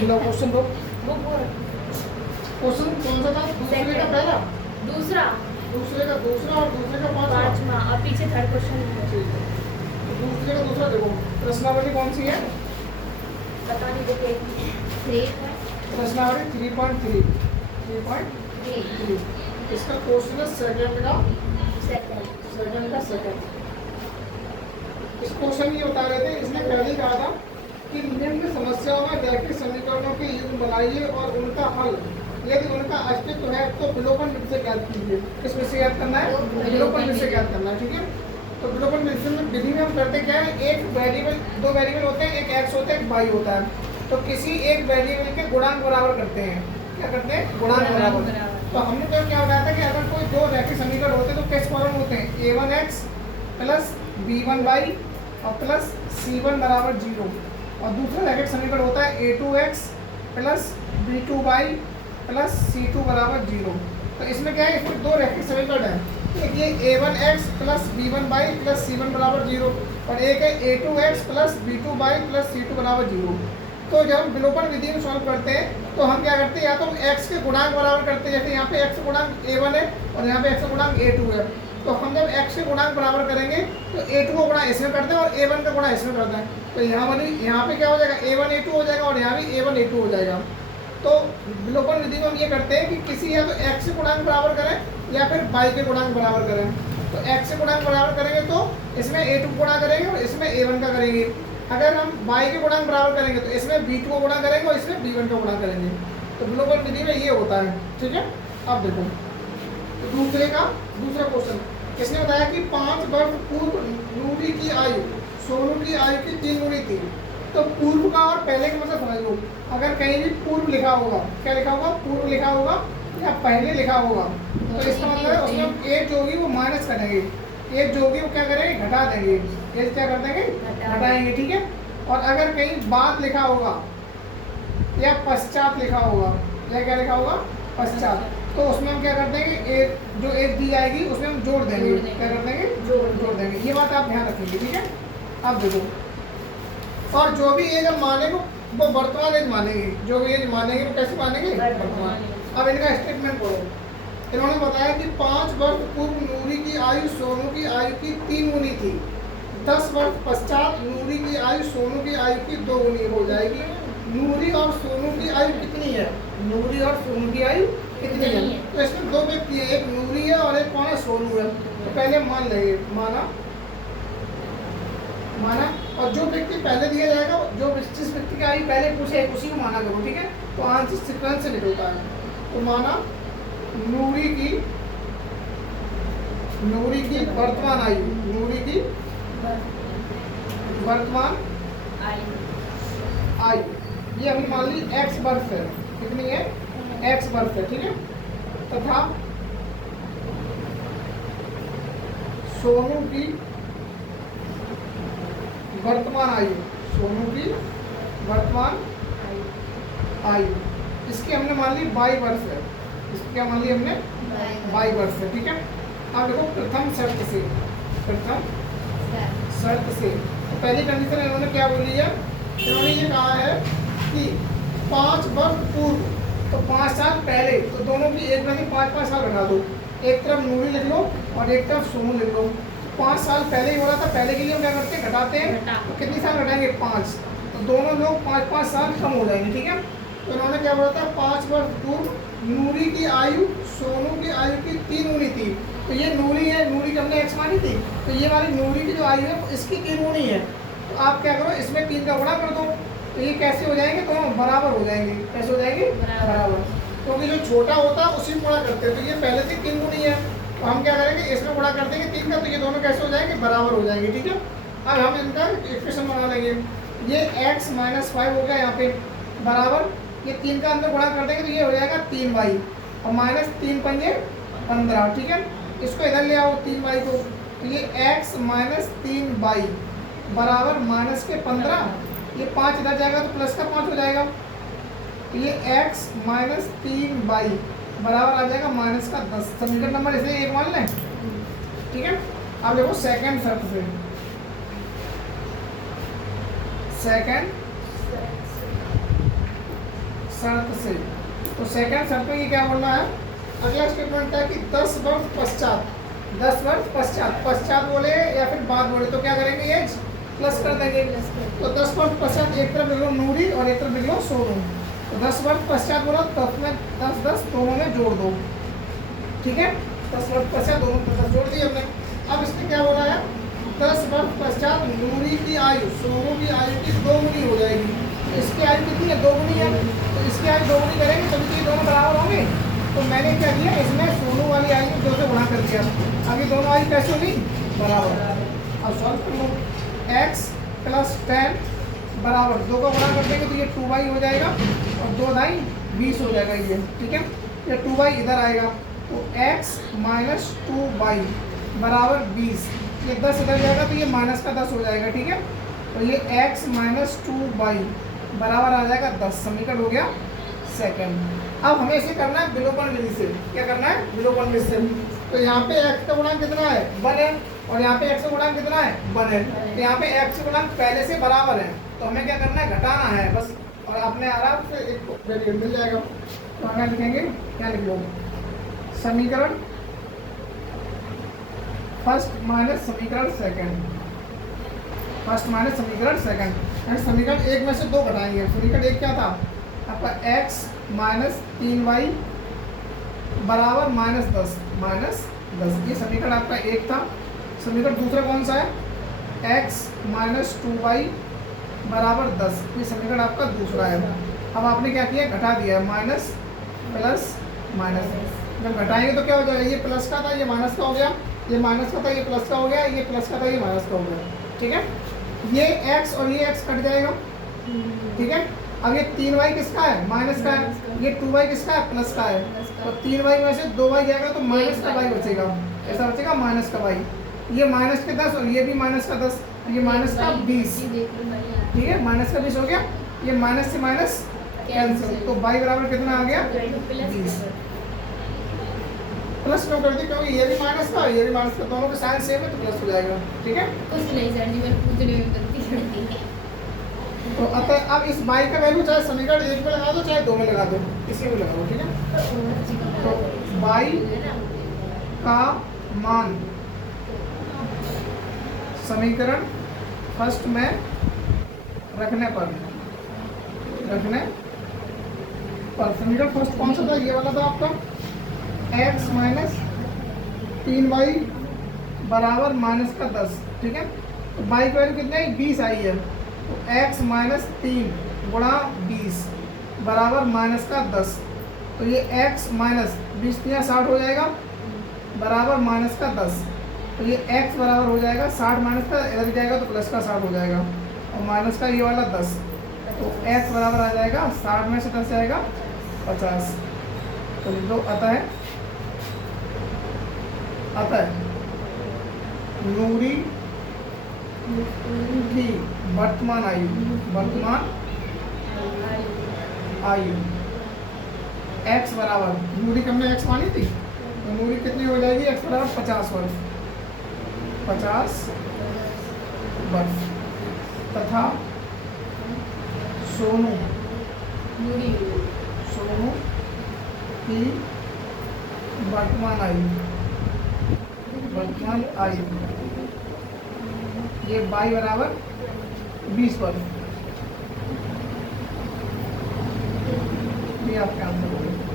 लो question दो। Book question कौन सा था? दूसरे का पहला, दूसरा दूसरे का दूसरा और दूसरे का पांचवा। पांचवा और पीछे थर्ड क्वेश्चन ठीक है, तो दूसरे का दूसरा देखो, प्रश्नावली कौन सी है? पता नहीं देखिए 3 प्रश्नावली 3.3 3.3। इसका क्वेश्चन है सेकंड का सेकंड। इस क्वेश्चन ये बता रहे थे, इसने पहले कहा था कि निम्न समस्याओं में रैखिक समीकरणों के युग्म बनाइए और उनका हल यदि उनका अस्तित्व है तो विलोपन विधि से ज्ञात कीजिए। किस विधि से ज्ञात करना है? विलोपन विधि से ज्ञात करना है। ठीक है, तो विलोपन विधि में हम करते क्या है, एक वेरिएबल, दो वेरिएबल होते हैं, एक एक्स होता है एक वाई होता है, तो किसी एक वेरिएबल के गुणांक बराबर करते हैं। क्या करते हैं? गुणांक बराबर। तो हमने तो क्या बताया था कि अगर कोई दो रैखिक समीकरण होते हैं तो किस फॉर्म होते हैं? a1x प्लस b1y और प्लस c1 बराबर 0, और दूसरा रैखिक समीकरण होता है a2x plus b2y plus c2 बराबर 0। तो इसमें क्या है, इसमें दो रैखिक समीकरण है, एक ये a1x plus b1y plus c1 बराबर 0 और एक है a2x plus b2y plus c2 बराबर 0। तो जब हम विलोपन विधि में सॉल्व करते हैं तो हम क्या करते हैं, या तो हम x के गुणांक बराबर करते हैं, जैसे यहाँ पे x गुणांक a1 है और यहाँ पे x गुणांक a2 है, तो हम जब x के गुणांक बराबर करेंगे तो a2 को गुणा इसमें करते हैं और a1 का गुणा इसमें करते हैं, तो यहाँ पे क्या हो जाएगा, a1 a2 हो जाएगा और यहाँ भी a1 a2 हो जाएगा। तो विलोपन विधि में हम ये करते हैं कि किसी या तो x के गुणांक बराबर करें या फिर y के गुणांक बराबर करें। तो x के गुणांक बराबर करेंगे तो इसमें a2 को गुणा करेंगे और इसमें a1 का करेंगे। अगर हम y के गुणांक बराबर करेंगे तो इसमें b2 को गुणा करेंगे और इसमें b1 का गुणा करेंगे। तो विलोपन विधि में ये होता है। ठीक है, अब देखो तो दूसरा क्वेश्चन, इसने बताया कि 5 वर्ष पूर्व नूरी की आयु सोनू की आयु की 3 गुनी थी। तो पूर्व का और पहले का मतलब समझ लो, अगर कहीं भी पूर्व लिखा होगा, क्या लिखा होगा? पूर्व लिखा होगा या पहले लिखा होगा, तो इसका मतलब है उसमें हम एक जो होगी वो माइनस करेंगे, एक जो होगी वो क्या करेंगे? घटा देंगे। ये क्या कर देंगे? घटाएंगे। ठीक है, और अगर कहीं बाद लिखा होगा या पश्चात लिखा होगा, या क्या लिखा होगा? पश्चात, तो उसमें हम क्या कर देंगे, एक जो एक दी जाएगी उसमें हम जोड़ देंगे। क्या कर देंगे? जोड़ देंगे। ये बात आप ध्यान रखेंगे। ठीक है, अब देखो, और जो भी एज हम मानेंगे वो वर्तमान एज मानेंगे, जो भी एज मानेंगे वो कैसे मानेंगे? वर्तमान। अब इनका स्टेटमेंट पढ़ो। इन्होंने बताया कि 5 वर्ष पूर्व नूरी की आयु सोनू की आयु की 3 गुनी थी, 10 वर्ष पश्चात नूरी की आयु सोनू की आयु की 2 गुनी हो जाएगी। नूरी और सोनू की आयु कितनी है? नूरी और सोनू की आयु कितनी है? तो इसमें दो व्यक्ति है, एक नूरी है और एक कौन है? सोनू है। तो पहले मान लेंगे, माना, और जो व्यक्ति पहले दिया जाएगा, जो जिस व्यक्ति की आयु पहले पूछे उसी को माना करो। ठीक है, तो आंसर सीक्वेंस से निकलता है। तो माना नूरी की वर्तमान आयु, नूरी की वर्तमान आयु ये हमने मान ली x वर्ष है। कितनी है? x वर्ष है। ठीक है, तथा सोनू की वर्तमान आयु, सोनू की वर्तमान आयु इसकी हमने मान ली 22 वर्ष है। इसकी क्या मान ली हमने? 22 वर्ष है। ठीक है, अब देखो प्रथम शर्त से, तो पहली कंडीशन इन्होंने क्या बोली है? इन्होंने ये कहा है कि 5 वर्ष पूर्व, तो 5 साल पहले, तो दोनों की एक में 5-5 साल घटा दो, एक तरफ नूरी लिख लो और एक तरफ सोनू लिख लो। 5 साल पहले ही बोला था, पहले के लिए हम क्या करते हैं? घटाते हैं। तो कितनी साल घटाएंगे? 5, तो दोनों लोग 5-5 साल कम हो जाएंगे। ठीक है, तो इन्होंने क्या बोला था? 5 वर्ष पूर्व नूरी की आयु सोनू की आयु की 3 गुनी थी। तो ये नूरी है, नूरी की हमने x मानी थी, तो ये वाली नूरी की जो आयु है इसकी 3 गुनी है। तो आप क्या करो, इसमें 3 का गुणा कर दो, तो ये कैसे हो जाएंगे? दोनों बराबर हो जाएंगे। कैसे हो जाएंगे? बराबर, क्योंकि जो छोटा होता है उसी गुणा करते हैं। तो ये पहले से 3 गुनी है, तो हम क्या करेंगे? इसमें गुणा कर देंगे 3 का, तो ये दोनों कैसे हो जाएंगे? बराबर हो जाएंगे। ठीक है, अब हम इनका इक्वेशन बना लेंगे। ये x - 5 हो गया यहाँ पे, बराबर ये 3 का अंदर गुणा कर देंगे तो ये हो जाएगा 3y और -3 पंजे 15। ठीक है, इसको इधर ले आओ 3y को, तो ये x - 3y बराबर माइनस के 15, ये 5 इधर जाएगा तो प्लस का 5 हो जाएगा, तो ये x - 3y बराबर आ जाएगा माइनस का 10। समीकरण नंबर इसे 1 मान लें। ठीक है, अब देखो सेकंड शर्त से, से। तो सेकंड शर्त में ये क्या बोलना है, अगला स्टेटमेंट है कि 10 वर्ष पश्चात, 10 वर्ष पश्चात, पश्चात बोले या फिर बाद बोले तो क्या करेंगे, एज प्लस कर देंगे। तो 10 वर्ष पश्चात एक तरफ लिख लो नूरी और एक तरफ लिख लो सोनू। तो 10 वर्ष पश्चात बोला तो 10 में 10 10 दोनों में जोड़ दो, ठीक है। 10 वर्ष पश्चात दोनों में 10 जोड़ दिए हमने। अब इसमें क्या बोला है, 10 वर्ष पश्चात नूरी की आयु सोनू की आयु की 2 गुनी हो जाएगी। इसकी आयु कितनी है, 2 गुनी है, तो इसकी आयु 2 गुनी करेंगे तभी तो ये दोनों बराबर होंगे। तो मैंने क्या किया, इसमें सोनू वाली आयु को 2 से गुणा कर दिया। अब ये दोनों आयु कैसे होगी, बराबर। अब सॉल्व कर लो, x प्लस 10 बराबर 2 का गुणा कर देंगे तो ये 2y हो जाएगा और 2 दाई 20 हो जाएगा ये, ठीक है। ये 2y इधर आएगा तो x माइनस 2y बराबर 20, ये 10 इधर जाएगा तो ये माइनस का 10 हो जाएगा, ठीक है। तो ये x माइनस 2y बराबर आ जाएगा 10, समीकरण हो गया सेकंड। अब हमें इसे करना है विलोपन विधि से। क्या करना है, विलोपन विधि से। तो यहाँ पे x का गुणांक कितना है, 1 है, और यहाँ पे x का गुणांक कितना है, 1 है। तो यहाँ पे x का गुणांक पहले से बराबर है, तो हमें क्या करना है, घटाना है बस, और अपने आराम से एक वेरिएबल मिल जाएगा। तो आगे लिखेंगे, क्या लिख लो, समीकरण फर्स्ट माइनस समीकरण सेकंड, फर्स्ट माइनस समीकरण सेकंड। एंड समीकरण एक में से 2 घटाएंगे। समीकरण एक क्या था आपका, x माइनस 3y बराबर माइनस 10, ये समीकरण आपका एक था। समीकरण दूसरा कौन सा है, x माइनस 2y बराबर 10, ये समीकरण आपका दूसरा है। अब आपने क्या किया, घटा दिया, माइनस प्लस माइनस। जब घटाएंगे तो क्या हो जाएगा, ये प्लस का था ये माइनस का हो गया, ये माइनस का था ये प्लस का हो गया, ये प्लस का था ये माइनस का हो गया, ठीक है। ये x और ये x कट जाएगा, ठीक है। अब ये 3y किसका है, माइनस का है, ये 2y किसका है, प्लस का है। तो 3y में से 2y जाएगा तो माइनस का y बचेगा, ऐसा बचेगा माइनस का y। ये माइनस के 10 और ये भी माइनस का 10, ये माइनस का 20, ठीक है, माइनस का 20 हो गया। ये माइनस से माइनस कैंसिल, तो y बराबर कितना आ गया, 20। प्लस क्यों कर दी, क्योंकि ये भी माइनस का ये भी माइनस का, दोनों के साइन सेम है तो प्लस हो जाएगा, ठीक है। कुछ नहीं सर जी, मैंने पूछने में गलती कर दी। तो अतः अब इस y का वैल्यू चाहे समीकरण 1 में लगा दो चाहे 2 में लगा दो, किसी में लगाओ, ठीक है। तो y का मान समीकरण फर्स्ट में रखने पर समीकरण फर्स्ट कौन सा था, ये वाला था आपका, x माइनस 3y बराबर माइनस का 10, ठीक है। तो y की वैल्यू कितनी आई, 20 आई है। तो x माइनस 3 गुणा 20 बराबर माइनस का 10, तो ये x माइनस 20 या 60 हो जाएगा बराबर माइनस का 10। तो ये x बराबर हो जाएगा 60 माइनस का इधर जाएगा तो प्लस का 60 हो जाएगा, और माइनस का ये वाला 10। तो x बराबर आ जाएगा 60 में से 10 जाएगा 50। तो जो अतः नूरी की वर्तमान आयु x बराबर, नूरी की हमने x मानी थी, तो नूरी कितनी हो जाएगी, x बराबर 50 वर्ष, तथा सोनू की वर्तमान आयु ये y बराबर 20 वर्ष, ये आपका आंसर होगा।